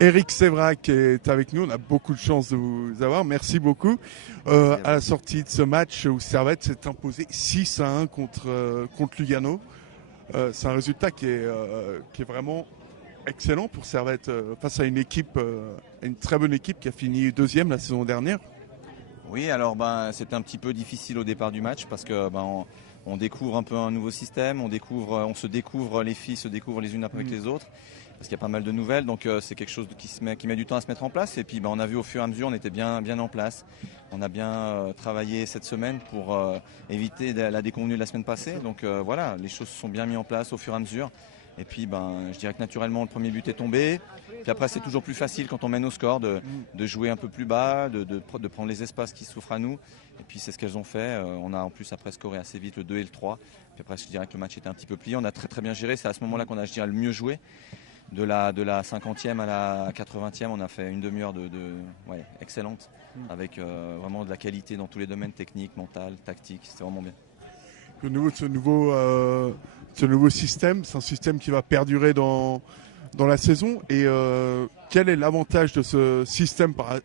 Eric Sévrac est avec nous. On a beaucoup de chance de vous avoir. Merci beaucoup. À la sortie de ce match où Servette s'est imposé 6-1 contre Lugano. C'est un résultat qui est vraiment excellent pour Servette face à une équipe, une très bonne équipe qui a fini deuxième la saison dernière. Oui, alors c'était un petit peu difficile au départ du match parce que on découvre un peu un nouveau système, on se découvre, les filles se découvrent les unes après les autres parce qu'il y a pas mal de nouvelles, donc c'est quelque chose qui met du temps à se mettre en place. Et puis on a vu au fur et à mesure, on était bien en place. On a bien travaillé cette semaine pour éviter la déconvenue de la semaine passée. Donc voilà, les choses se sont bien mises en place au fur et à mesure. Et puis je dirais que naturellement le premier but est tombé. Puis après c'est toujours plus facile quand on mène au score de jouer un peu plus bas, de prendre les espaces qui s'offrent à nous. Et puis c'est ce qu'elles ont fait. On a en plus après scoré assez vite le 2 et le 3. Puis après je dirais que le match était un petit peu plié. On a très bien géré. C'est à ce moment-là qu'on a, je dirais, le mieux joué. De la 50e à la 80e, on a fait une demi-heure excellente, avec vraiment de la qualité dans tous les domaines, technique, mental, tactique. C'était vraiment bien. Ce nouveau système, c'est un système qui va perdurer dans la saison. Et quel est l'avantage de ce système par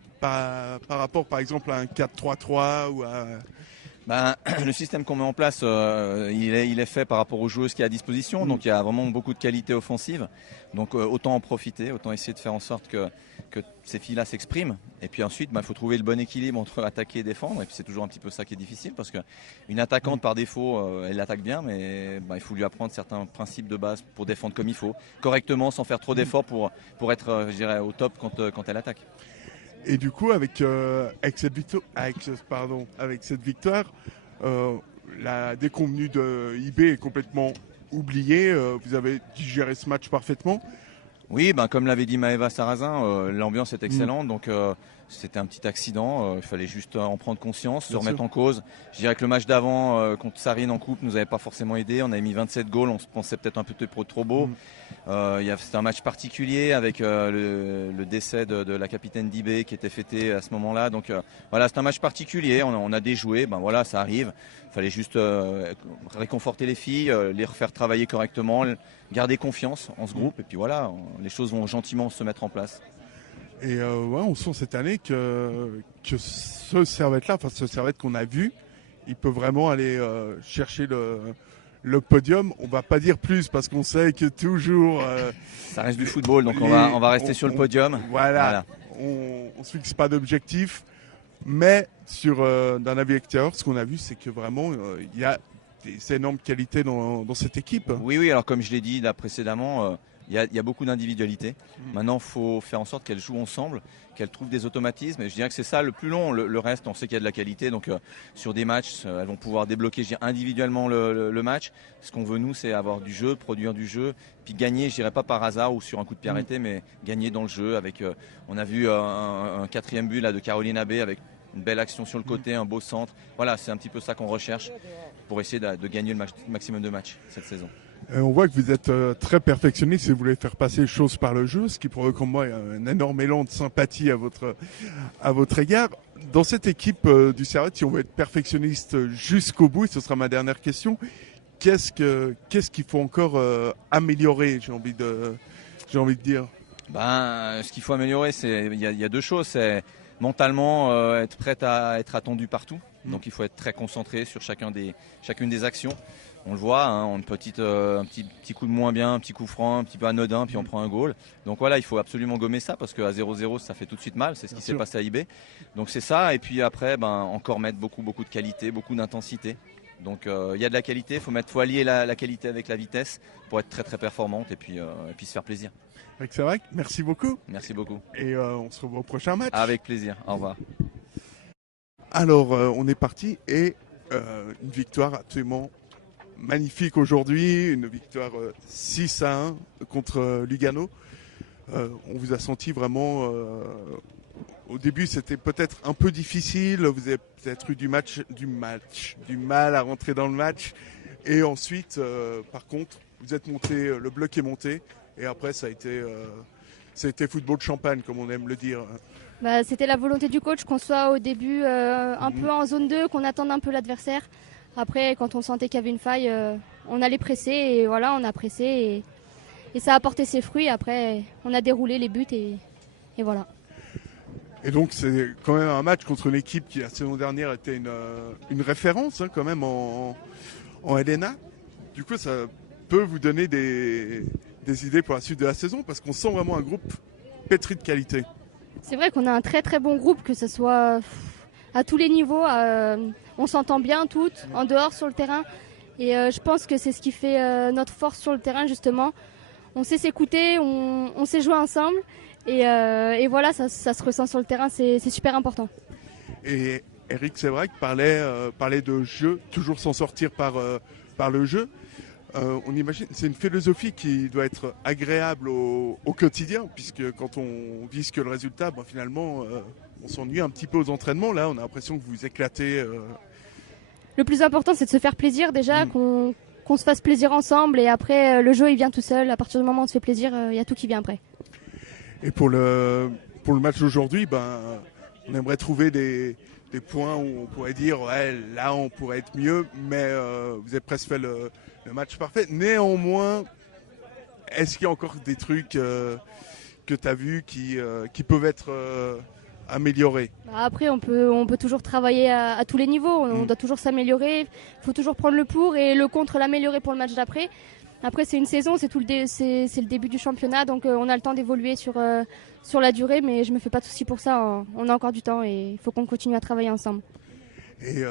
rapport, par exemple, à un 4-3-3 ou à... Le système qu'on met en place, il est fait par rapport aux joueuses qui est à disposition. Donc il y a vraiment beaucoup de qualité offensive. Donc autant en profiter, autant essayer de faire en sorte que ces filles-là s'expriment. Et puis ensuite, il faut trouver le bon équilibre entre attaquer et défendre. Et puis c'est toujours un petit peu ça qui est difficile parce qu'une attaquante par défaut, elle attaque bien, mais il faut lui apprendre certains principes de base pour défendre comme il faut, correctement, sans faire trop d'efforts pour être, je dirais, au top quand elle attaque. Et du coup, avec cette victoire, la déconvenue de IB est complètement oubliée. Vous avez digéré ce match parfaitement. Oui, comme l'avait dit Maëva Sarrazin, l'ambiance est excellente, donc c'était un petit accident. Il fallait juste en prendre conscience, se remettre en cause. Je dirais que le match d'avant contre Sarine en coupe nous avait pas forcément aidé. On avait mis 27 goals, on se pensait peut-être un peu trop beau. C'était un match particulier avec le décès de la capitaine d'IB qui était fêté à ce moment-là. Donc voilà, c'est un match particulier. On a déjoué, voilà, ça arrive. Il fallait juste réconforter les filles, les refaire travailler correctement, garder confiance en ce groupe. Et puis voilà, les choses vont gentiment se mettre en place. Et on sent cette année que ce Servette-là, enfin ce Servette qu'on a vu, il peut vraiment aller chercher le podium. On va pas dire plus parce qu'on sait que toujours... ça reste du football, donc on va rester sur le podium. Voilà. On se fixe pas d'objectif. Mais d'un avis extérieur, ce qu'on a vu, c'est que vraiment, il y a des énormes qualités dans cette équipe. Oui, alors comme je l'ai dit là précédemment, il y a beaucoup d'individualité. Maintenant, il faut faire en sorte qu'elles jouent ensemble, qu'elles trouvent des automatismes. Et je dirais que c'est ça le plus long. Le reste, on sait qu'il y a de la qualité. Donc sur des matchs, elles vont pouvoir débloquer individuellement le match. Ce qu'on veut, nous, c'est avoir du jeu, produire du jeu, puis gagner, je dirais pas par hasard ou sur un coup de pied arrêté, mais gagner dans le jeu. On a vu un quatrième but là, de Caroline Abbé avec une belle action sur le côté, un beau centre. Voilà, c'est un petit peu ça qu'on recherche pour essayer de gagner le maximum de matchs cette saison. On voit que vous êtes très perfectionniste et vous voulez faire passer les choses par le jeu, ce qui provoque en moi un énorme élan de sympathie à votre égard. Dans cette équipe du Servette, si on veut être perfectionniste jusqu'au bout, et ce sera ma dernière question, qu'est-ce qu'il faut encore améliorer, j'ai envie de dire. Ce qu'il faut améliorer, il y a deux choses. C'est mentalement être prête à être attendu partout. Donc il faut être très concentré sur chacune des actions. On le voit, un petit coup de moins bien, un petit coup franc, un petit peu anodin, puis on prend un goal. Donc voilà, il faut absolument gommer ça parce qu'à 0-0, ça fait tout de suite mal. C'est ce qui s'est passé à IB. Donc c'est ça. Et puis après, encore mettre beaucoup de qualité, beaucoup d'intensité. Donc il y a de la qualité, il faut allier la qualité avec la vitesse pour être très performante et puis se faire plaisir. C'est vrai, merci beaucoup. Merci beaucoup. Et on se revoit au prochain match. Avec plaisir, au revoir. Alors on est parti et une victoire absolument magnifique aujourd'hui, une victoire 6-1 contre Lugano. On vous a senti vraiment... au début, c'était peut-être un peu difficile. Vous avez peut-être eu du mal à rentrer dans le match. Et ensuite, par contre, vous êtes monté, le bloc est monté. Et après, ça a été football de champagne, comme on aime le dire. C'était la volonté du coach qu'on soit au début un peu en zone 2, qu'on attende un peu l'adversaire. Après, quand on sentait qu'il y avait une faille, on allait presser et voilà, on a pressé ça a porté ses fruits. Après, on a déroulé les buts et voilà. Et donc c'est quand même un match contre une équipe qui la saison dernière était une référence quand même en LNA. Du coup, ça peut vous donner des idées pour la suite de la saison parce qu'on sent vraiment un groupe pétri de qualité. C'est vrai qu'on a un très très bon groupe, que ce soit à tous les niveaux. On s'entend bien toutes, en dehors, sur le terrain. Et je pense que c'est ce qui fait notre force sur le terrain, justement. On sait s'écouter, on sait jouer ensemble. Et voilà, ça se ressent sur le terrain, c'est super important. Et Eric Sévrac parlait de jeu, toujours s'en sortir par le jeu. On imagine, c'est une philosophie qui doit être agréable au quotidien, puisque quand on vise que le résultat, finalement, on s'ennuie un petit peu aux entraînements. Là, on a l'impression que vous vous éclatez. Le plus important, c'est de se faire plaisir déjà, qu'on se fasse plaisir ensemble. Et après, le jeu, il vient tout seul. À partir du moment où on se fait plaisir, il y a tout qui vient après. Et pour le match d'aujourd'hui, on aimerait trouver des points où on pourrait dire ouais, là on pourrait être mieux, mais vous avez presque fait le match parfait. Néanmoins, est-ce qu'il y a encore des trucs que tu as vus qui peuvent être améliorés? Après, on peut toujours travailler à tous les niveaux. On doit toujours s'améliorer. Il faut toujours prendre le pour et le contre, l'améliorer pour le match d'après. Après, c'est une saison, c'est le début du championnat, donc on a le temps d'évoluer sur la durée, mais je ne me fais pas de soucis pour ça. On a encore du temps et il faut qu'on continue à travailler ensemble. Et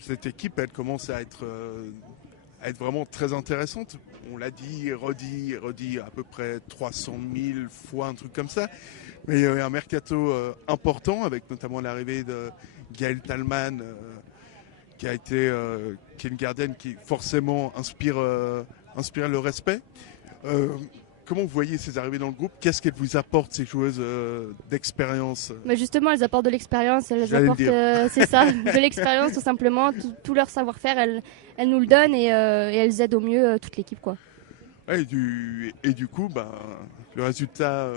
cette équipe, elle commence à être vraiment très intéressante. On l'a dit, redit à peu près 300 000 fois, un truc comme ça. Mais il y a un mercato important, avec notamment l'arrivée de Gaël Talman, qui est une gardienne qui forcément inspire le respect. Comment vous voyez ces arrivées dans le groupe? Qu'est-ce qu'elles vous apportent, ces joueuses d'expérience? Mais justement, elles apportent de l'expérience. Elles apportent, c'est ça, de l'expérience tout simplement. Tout leur savoir-faire, elles nous le donnent et elles aident au mieux toute l'équipe, quoi. Ouais, et du coup, le résultat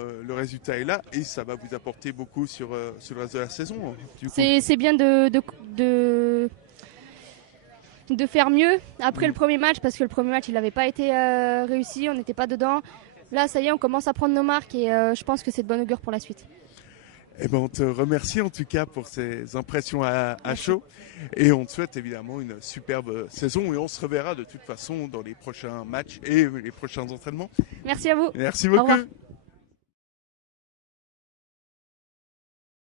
est là et ça va vous apporter beaucoup sur le reste de la saison. C'est bien de faire mieux après le premier match, parce que le premier match il n'avait pas été réussi, on n'était pas dedans. Là ça y est, on commence à prendre nos marques et je pense que c'est de bon augure pour la suite. On te remercie en tout cas pour ces impressions à chaud et on te souhaite évidemment une superbe saison et on se reverra de toute façon dans les prochains matchs et les prochains entraînements. Merci à vous. Merci beaucoup. Au revoir.